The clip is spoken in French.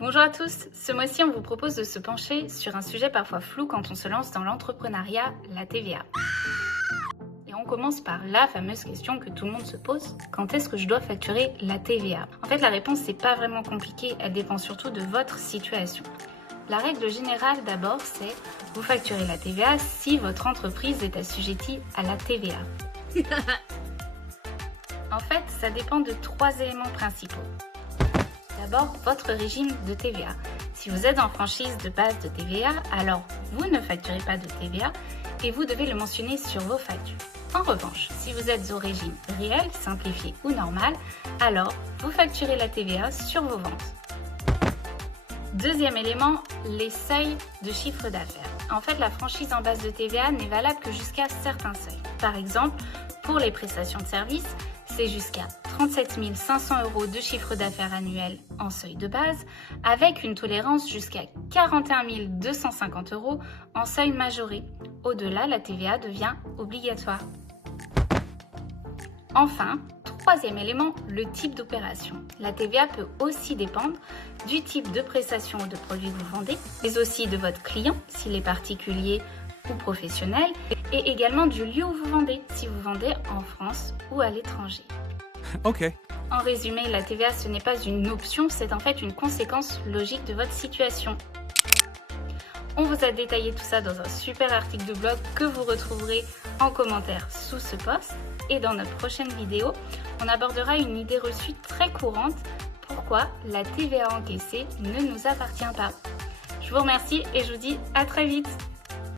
Bonjour à tous, ce mois-ci on vous propose de se pencher sur un sujet parfois flou quand on se lance dans l'entrepreneuriat, la TVA. Et on commence par la fameuse question que tout le monde se pose, quand est-ce que je dois facturer la TVA? En fait la réponse c'est pas vraiment compliqué, elle dépend surtout de votre situation. La règle générale d'abord c'est, vous facturez la TVA si votre entreprise est assujettie à la TVA. En fait ça dépend de 3 éléments principaux. D'abord, votre régime de TVA. Si vous êtes en franchise de base de TVA, alors vous ne facturez pas de TVA et vous devez le mentionner sur vos factures. En revanche, si vous êtes au régime réel, simplifié ou normal, alors vous facturez la TVA sur vos ventes. Deuxième élément, les seuils de chiffre d'affaires. En fait, la franchise en base de TVA n'est valable que jusqu'à certains seuils. Par exemple, pour les prestations de services, c'est jusqu'à 37 500 € de chiffre d'affaires annuel en seuil de base, avec une tolérance jusqu'à 41 250 € en seuil majoré. Au-delà, la TVA devient obligatoire. Enfin, troisième élément, le type d'opération. La TVA peut aussi dépendre du type de prestation ou de produit que vous vendez, mais aussi de votre client, s'il est particulier ou professionnel, et également du lieu où vous vendez, si vous vendez en France ou à l'étranger. Ok. En résumé, la TVA ce n'est pas une option, c'est en fait une conséquence logique de votre situation. On vous a détaillé tout ça dans un super article de blog que vous retrouverez en commentaire sous ce post. Et dans notre prochaine vidéo, on abordera une idée reçue très courante, pourquoi la TVA encaissée ne nous appartient pas. Je vous remercie et je vous dis à très vite.